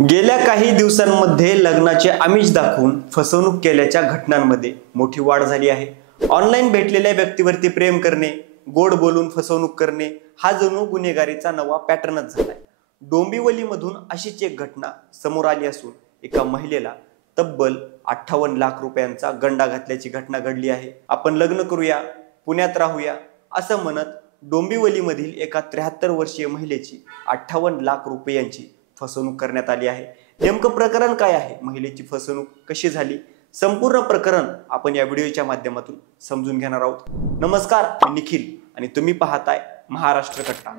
गेल्या काही दिवसांमध्ये लग्नाचे आमिष दाखवून फसवणूक केल्याच्या घटनांमध्ये मोठी वाढ झाली आहे। ऑनलाईन भेटलेल्या व्यक्तीवरती प्रेम करणे, गोड बोलून फसवणूक करणे हा जणू गुन्हेगारीचा नवा पॅटर्नच झालाय। डोंबिवलीमधून अशीच एक घटना समोर आली असून एका महिलेला तब्बल 58 लाख रुपयांचा गंडा घातल्याची घटना घडली आहे। आपण लग्न करूया, पुण्यात राहूया असं म्हणत डोंबिवलीमधील एका 73 वर्षीय महिलेची 58 लाख रुपयांची फसवणूक करण्यात आली आहे। नेमकं प्रकरण काय आहे, महिलेची फसवणूक कशी झाली, संपूर्ण प्रकरण आपण या व्हिडिओच्या माध्यमातून समजून घेणार आहोत। नमस्कार, मी निखिल आणि तुम्ही पाहताय महाराष्ट्र कट्टा।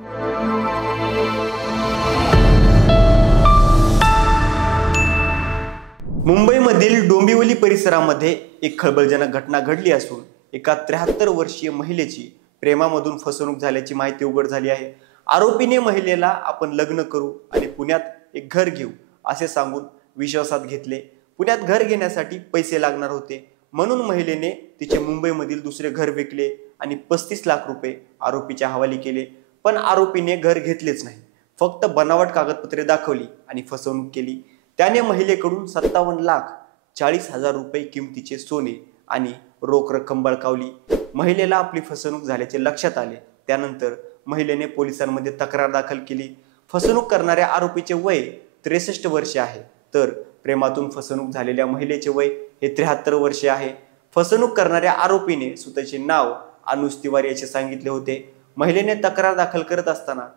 मुंबईमधील डोंबिवली परिसरामध्ये एक खळबळजनक घटना घडली असून एका 73 वर्षीय महिलेची प्रेमामधून फसवणूक झाल्याची माहिती उघड झाली आहे। आरोपीने महिलेला आपण लग्न करू आणि पुण्यात एक घर घेऊ असे सांगून विश्वासात घेतले। पुण्यात घर घेण्यासाठी पैसे लागणार होते म्हणून महिलेने तिचे मुंबईमधील दुसरे घर विकले आणि 35 लाख रुपये आरोपीच्या हवाली केले। पण आरोपीने घर घेतलेच नाही, फक्त बनावट कागदपत्रे दाखवली आणि फसवणूक केली। त्याने महिलेकडून 57,40,000 रुपये किमतीचे सोने आणि रोख रक्कम बळकावली। महिलेला आपली फसवणूक झाल्याचे लक्षात आले। त्यानंतर महिलेने पोलिसांमध्ये तक्रार दाखल केली। फसवणूक करणाऱ्या आरोपीचे वय 63 वर्षे आहे, तर प्रेमातून फसवणूक झालेल्या महिलेचे वय हे 73 वर्षे आहे। फसवणूक करणाऱ्या आरोपीने स्वतःचे नाव अनुज तिवारी याचे सांगितले होते। महिलेने तक्रार दाखल करत असताना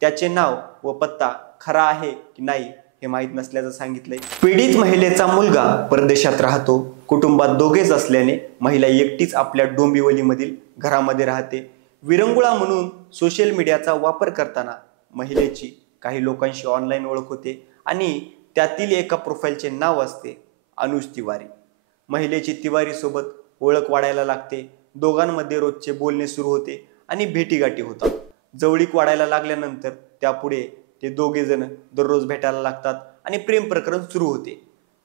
त्याचे नाव व पत्ता खरा आहे की नाही हे माहीत नसल्याचं सांगितलंय। पीडित महिलेचा मुलगा परदेशात राहतो। कुटुंबात दोघेच असल्याने महिला एकटीच आपल्या डोंबिवलीमधील घरामध्ये राहते। विरंगुळा म्हणून सोशल मीडियाचा वापर करताना महिलेची काही लोकांशी ऑनलाईन ओळख होते आणि त्यातील एका प्रोफाईलचे नाव असते अनुज तिवारी। महिलेची तिवारी सोबत ओळख वाढायला लागते। दोघांमध्ये रोजचे बोलणे सुरू होते आणि भेटीगाठी होतात। जवळीक वाढायला लागल्यानंतर त्यापुढे ते दोघे जण दररोज भेटायला लागतात आणि प्रेम प्रकरण सुरू होते।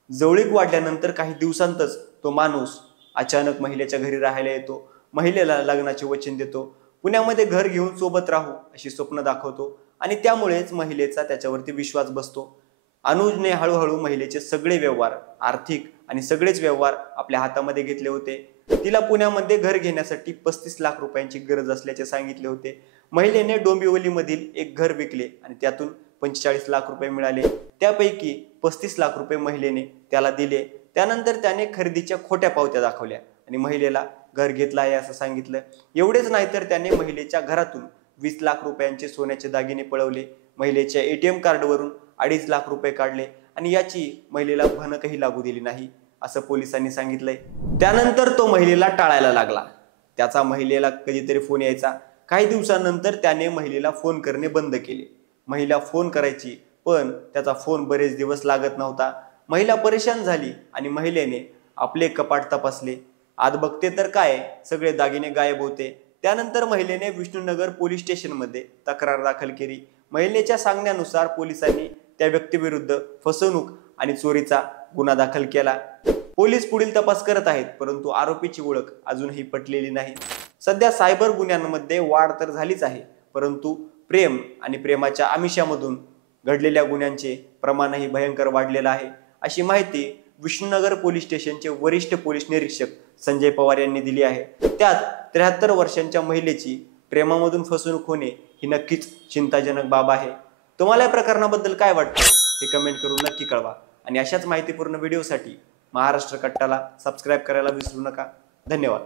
जवळीक वाढल्यानंतर काही दिवसांतच तो माणूस अचानक महिलेच्या घरी राहायला येतो। महिलेला लग्नाचे वचन देतो। पुण्यामध्ये घर घेऊन सोबत राहू अशी स्वप्न दाखवतो आणि त्यामुळेच महिलेचा त्याच्यावरती विश्वास बसतो। अनुजने हळूहळू महिलेचे सगळे व्यवहार, आर्थिक आणि सगळेच व्यवहार आपल्या हातामध्ये घेतले होते। तिला पुण्यामध्ये घर घेण्यासाठी 35 लाख रुपयांची गरज असल्याचे सांगितले होते। महिलेने डोंबिवलीमधील एक घर विकले आणि त्यातून 45 लाख रुपये मिळाले। त्यापैकी 35 लाख रुपये महिलेने त्याला दिले। त्यानंतर त्याने खरेदीच्या खोट्या पावत्या दाखवल्या आणि महिलेला घर घेतलं आहे असं सांगितलं। एवढेच नाही तर त्याने महिलेच्या घरातून 20 लाख रुपयांचे सोन्याचे दागिने पळवले। महिलेच्या ATM कार्डवरून 2.5 लाख रुपये काढले आणि याची महिलेला भनकही लागू दिली नाही असं पोलिसांनी सांगितलंय। त्यानंतर तो महिलेला टाळायला लागला। त्याचा महिलेला कधीतरी फोन यायचा। काही दिवसांनंतर त्याने महिलेला फोन करणे बंद केले। महिला फोन करायची पण त्याचा फोन बरेच दिवस लागत नव्हता। महिला परेशान झाली आणि महिलेने आपले कपाट तपासले। आत बघते तर काय, सगळे दागिने गायब होते। त्यानंतर महिलेने विष्णुनगर पोलीस स्टेशनमध्ये तक्रार दाखल केली। महिलेच्या सांगण्यानुसार पोलिसांनी त्या व्यक्तीविरुद्ध फसवणूक आणि चोरीचा गुन्हा दाखल केला। पोलीस पुढील तपास करत आहेत, परंतु आरोपीची ओळख अजूनही पटलेली नाही। सध्या सायबर गुन्ह्यांमध्ये वाढ तर झालीच आहे, परंतु प्रेम आणि प्रेमाच्या आमिषामधून घडलेल्या गुन्ह्यांचे प्रमाणही भयंकर वाढलेलं आहे अशी माहिती विष्णुनगर पोलीस स्टेशनचे वरिष्ठ पोलीस निरीक्षक संजय पवार यांनी दिली आहे। त्यात 73 वर्षांच्या महिलेची प्रेमामधून फसवणूक होणे ही नक्कीच चिंताजनक बाब आहे। तुम्हाला या प्रकरणाबद्दल काय वाटतं हे कमेंट करून नक्की कळवा आणि अशाच माहितीपूर्ण व्हिडिओसाठी महाराष्ट्र कट्टाला सबस्क्राईब करायला विसरू नका। धन्यवाद।